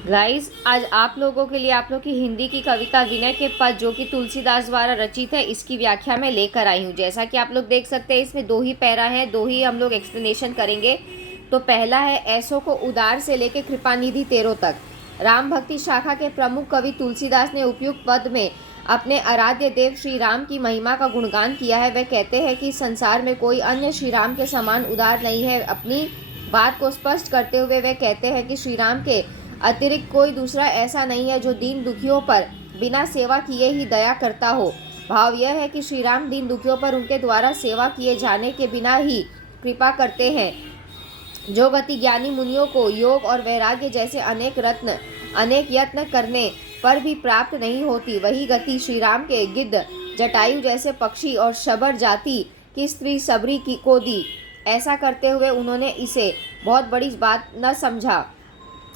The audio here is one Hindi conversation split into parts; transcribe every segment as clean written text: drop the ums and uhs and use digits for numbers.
गाइस, आज आप लोगों के लिए आप लोग की हिंदी की कविता विनय के पद जो कि तुलसीदास द्वारा रचित है, इसकी व्याख्या में लेकर आई हूँ। जैसा कि आप लोग देख सकते हैं, इसमें दो ही पैरा हैं, दो ही हम लोग एक्सप्लेनेशन करेंगे। तो पहला है, ऐसो को उदार से लेके कृपानिधि तेरो तक। राम भक्ति शाखा के प्रमुख कवि तुलसीदास ने उपयुक्त पद में अपने आराध्य देव श्री राम की महिमा का गुणगान किया है। वह कहते हैं कि संसार में कोई अन्य श्री राम के समान उदार नहीं है। अपनी बात को स्पष्ट करते हुए वे कहते हैं कि श्री राम के अतिरिक्त कोई दूसरा ऐसा नहीं है जो दीन दुखियों पर बिना सेवा किए ही दया करता हो। भाव यह है कि श्री राम दीन दुखियों पर उनके द्वारा सेवा किए जाने के बिना ही कृपा करते हैं। जो गति ज्ञानी मुनियों को योग और वैराग्य जैसे अनेक यत्न करने पर भी प्राप्त नहीं होती, वही गति श्री राम के गिद्ध जटायु जैसे पक्षी और शबर जाति की स्त्री सबरी को दी। ऐसा करते हुए उन्होंने इसे बहुत बड़ी बात न समझा।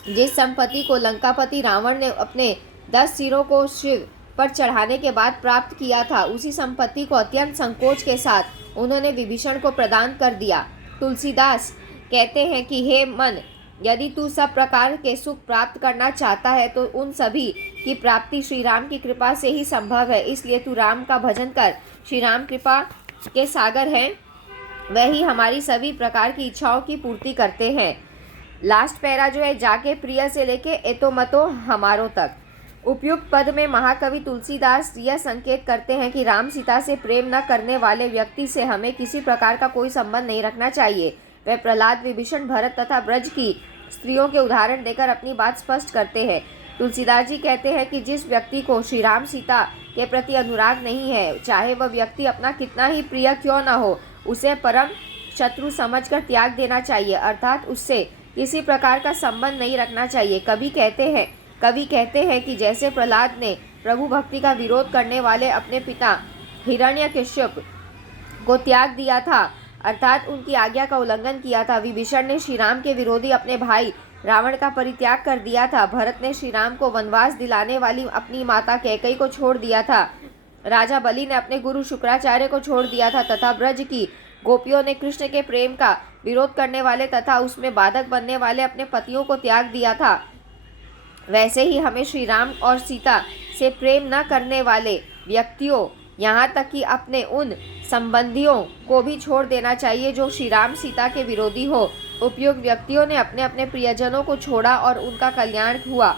जिस संपत्ति को लंकापति रावण ने अपने 10 सिरों को शिव पर चढ़ाने के बाद प्राप्त किया था, उसी संपत्ति को अत्यंत संकोच के साथ उन्होंने विभीषण को प्रदान कर दिया। तुलसीदास कहते हैं कि हे मन, यदि तू सब प्रकार के सुख प्राप्त करना चाहता है तो उन सभी की प्राप्ति श्री राम की कृपा से ही संभव है। इसलिए तू राम का भजन कर। श्री राम कृपा के सागर हैं, वही हमारी सभी प्रकार की इच्छाओं की पूर्ति करते हैं। लास्ट पैरा जो है, जाके प्रिय से लेके एतो मतो हमारो तक। उपयुक्त पद में महाकवि तुलसीदास यह संकेत करते हैं कि राम सीता से प्रेम न करने वाले व्यक्ति से हमें किसी प्रकार का कोई संबंध नहीं रखना चाहिए। वे प्रहलाद, विभीषण, भरत तथा ब्रज की स्त्रियों के उदाहरण देकर अपनी बात स्पष्ट करते हैं। तुलसीदास जी कहते हैं कि जिस व्यक्ति को श्री राम सीता के प्रति अनुराग नहीं है, चाहे वह व्यक्ति अपना कितना ही प्रिय क्यों न हो, उसे परम शत्रु समझकर त्याग देना चाहिए, अर्थात उससे किसी प्रकार का संबंध नहीं रखना चाहिए। कवि कहते हैं कि जैसे प्रहलाद ने प्रभु भक्ति का विरोध करने वाले अपने पिता हिरण्यकश्यप को त्याग दिया था, अर्थात उनकी आज्ञा का उल्लंघन किया था। विभीषण ने श्री राम के विरोधी अपने भाई रावण का परित्याग कर दिया था। भरत ने श्री राम को वनवास दिलाने वाली अपनी माता कैकेयी को छोड़ दिया था। राजा बलि ने अपने गुरु शुक्राचार्य को छोड़ दिया था तथा ब्रज की गोपियों ने कृष्ण के प्रेम का विरोध करने वाले तथा उसमें बाधक बनने वाले अपने पतियों को त्याग दिया था। वैसे ही हमें श्री राम और सीता से प्रेम न करने वाले व्यक्तियों, यहाँ तक कि अपने उन संबंधियों को भी छोड़ देना चाहिए जो श्री राम सीता के विरोधी हो। उपयुक्त व्यक्तियों ने अपने अपने प्रियजनों को छोड़ा और उनका कल्याण हुआ।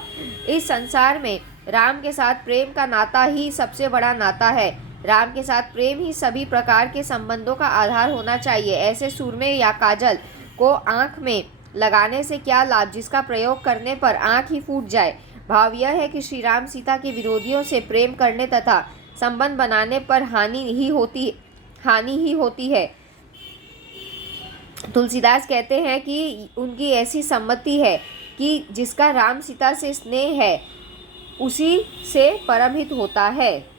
इस संसार में राम के साथ प्रेम का नाता ही सबसे बड़ा नाता है। राम के साथ प्रेम ही सभी प्रकार के संबंधों का आधार होना चाहिए। ऐसे सुरमे या काजल को आँख में लगाने से क्या लाभ, जिसका प्रयोग करने पर आँख ही फूट जाए। भाव यह है कि श्री राम सीता के विरोधियों से प्रेम करने तथा संबंध बनाने पर हानि ही होती है। तुलसीदास कहते हैं कि उनकी ऐसी सम्मति है कि जिसका राम सीता से स्नेह है उसी से परमहित होता है।